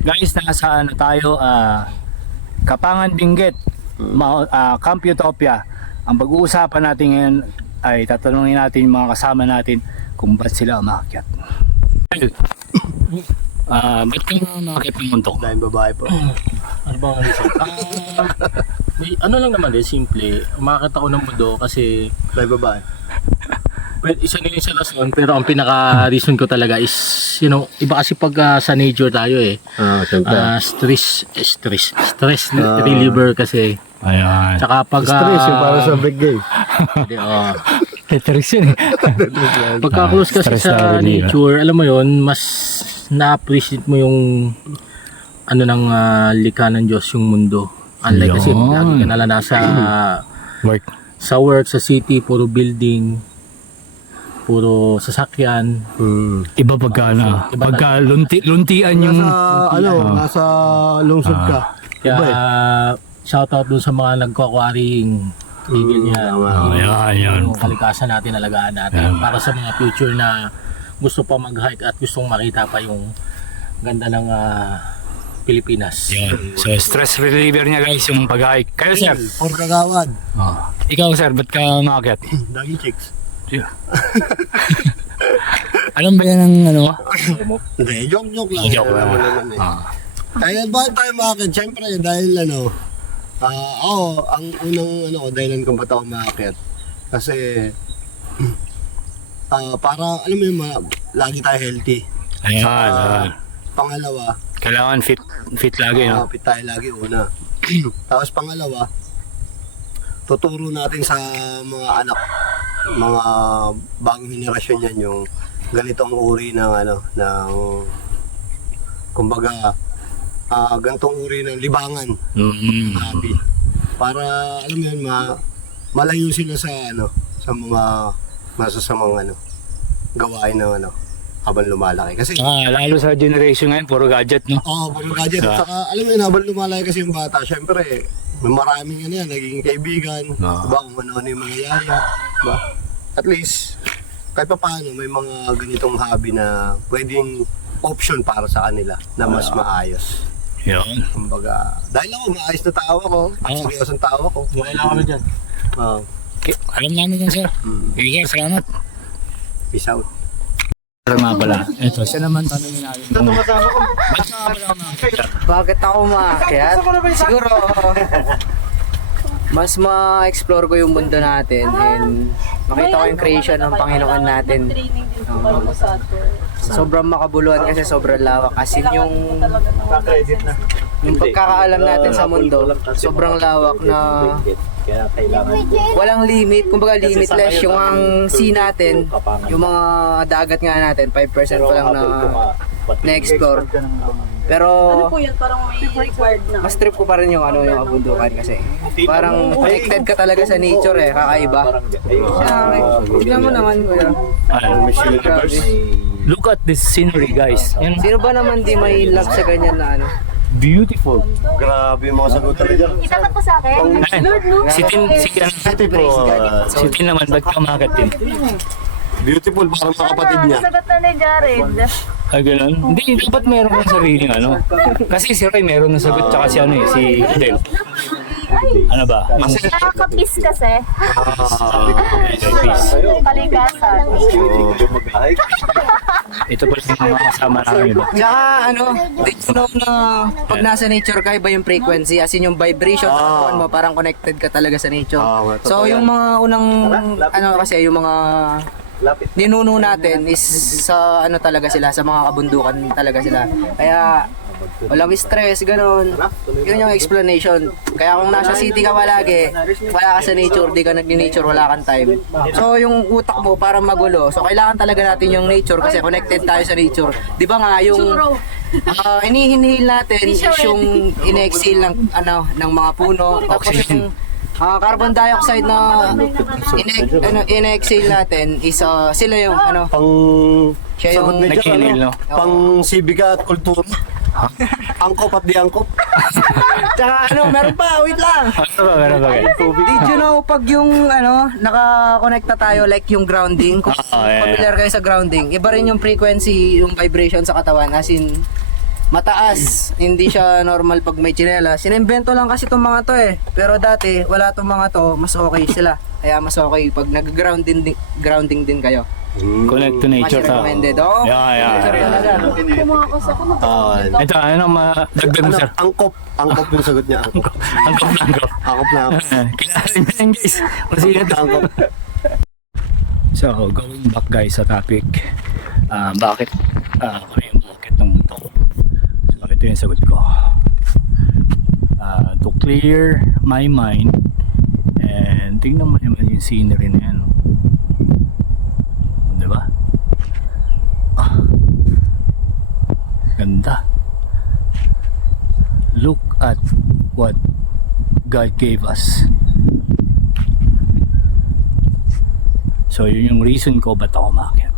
Guys, nasa ano tayo, Kapangan Benguet, Camp Utopia. Ang pag-uusapan natin ngayon ay tatanungin natin yung mga kasama natin kung ba't sila umakyat. Ba't ka umakyat ng muntok? Dahil babae po. Ano ba ang reason? Ano lang naman simple. Umakit ako ng mundo kasi Dahil babae. well, isa nila sa rason, pero ang pinaka-reason ko talaga is, iba kasi pag sa nature tayo Siyempre. stress reliever kasi. Ayan. Tsaka pag Stress yung para sa big gay. Tetris yun eh. pagka-close kasi Stress na sa reliever. nature, alam mo yon, mas na-appreciate mo yung ng likha ng Diyos yung mundo. Unlike kasi Yun. lagi ka nalang nasa Work. sa work, sa city, puro building, puro sasakyan. Iba pagka pagka luntian yung... Nasa lungsod ka. Kaya shoutout dun sa mga nagko-quarrying. Tigil niya. Ayan. Yung kalikasan natin, alagaan natin. Para sa mga future na gusto pa mag-hike at gustong makita pa yung ganda ng Pilipinas. Yan. So, stress reliever niya guys yung pag-hike. Kayo sir? Or kagawad. Ikaw sir, ba't ka umakyat? Daging chicks. Alam ba yan ang ano? Hindi, joke lang. Joke lang. Kaya bakit tayo makakit? Siyempre, dahil ang unang dahilan kung ba't ako makakit. Kasi, para, alam mo yung lagi tayo healthy. Ayan. Pangalawa, Kailangan fit lagi, no? fit tayo lagi una. Tapos pangalawa, tuturo natin sa mga anak, mga bagong henerasyon yan yung ganitong uri ng kumbaga ganitong uri ng libangan, hobby. Para alam mo yun, malayo sila sa sa mga masasamang gawain ng habang lumalaki. Kasi Lalo sa generation ngayon, puro gadget, no? puro gadget. At saka, alam mo yun, habang lumalaki kasi yung bata, syempre, may maraming nagiging kaibigan, diba, kung ano yung mga yaya, diba? At least, kahit pa paano, may mga ganitong hobby na pwedeng option para sa kanila na mas maayos. Yun. Kumbaga, dahil ako, maayos na tao ako, at seryoso ang tao ako. Wala lang kami dyan. Alam namin yan, sir. Sige, salamat. Peace out. Nga pala. Ito, siya naman tanongin natin. Ba't ka nga pala umakyat? Bakit ako umaakyat? Siguro, mas ma-explore ko yung mundo natin and makita ko yung creation ng Panginoon natin. Sobrang makabuluhan kasi sobrang lawak. As in yung pagkakaalam natin sa mundo, sobrang lawak na walang limit. Kumbaga limitless yung ang sea natin, yung mga dagat nga natin, 5% pa lang na-explore. Pero Parang may required na. mas trip ko pa rin yung yung kabundukan kasi parang connected ka talaga sa nature kakaiba. Tignan mo naman kuya. Grabe. Look at this scenery, guys. Yan. Sino ba naman di may love sa ganyan na Beautiful. Grabe yung mga sagot talaga. Itapat po sa akin. Lord, no? Si Tin naman, ba't ka umakyat din? Beautiful para mga kapatid niya. Sagot na ni Jared. Ay, ganun? Hindi, dapat meron kang sariling Kasi si Ray meron na sagot, tsaka si Del. Ano ba? Nakaka-peace kasi. Kalikasan. Ito pa yung mga kasama namin. Tsaka did you know na pag nasa nature ka, iba yung frequency, as in yung vibration sa katawan mo, parang connected ka talaga sa nature. So yung mga unang, kasi yung mga ninuno natin is sa talaga sila, sa mga kabundukan talaga sila. Kaya walang stress, ganun. Yun yung explanation. Kaya kung nasa city ka palagi, wala ka sa nature, di ka nag-nature, wala kang time. So yung utak mo parang magulo. So kailangan talaga natin yung nature kasi connected tayo sa nature. Di ba nga yung inihinhil natin is yung in-exhale ng mga puno. Tapos yung carbon dioxide na in-exhale natin is sila yung siya Sagot yung ni naghinil, no? pang sibika at kultura. Angkop at di angkop. Tsaka meron pa, wait lang. Ano ba? Did you know pag yung naka-connecta tayo like yung grounding, kung yeah. familiar kayo sa grounding, iba rin yung frequency, yung vibration sa katawan as in mataas. Hindi siya normal pag may tsinela. Sinimbento lang kasi itong mga to eh. Pero dati, wala itong mga to, mas okay sila. Kaya mas okay pag nag-grounding din kayo. Connect to Mas nature to. recommended. Oh, Yeah. Kumakas ako na. Ito, ano madagdag mo, sir? Angkop yung sagot niya. Angkop. Angkop. Angkop na. Kilala niyo yan, guys. Masina to. Angkop. So, going back guys sa topic, bakit ako yung bakit ng mundo ko? So, ito yung sagot ko. To clear my mind and tingnan mo naman yung scenery na yan. No? Diba? Ganda. Look at what God gave us. So yun yung reason ko ba't ako umakyat.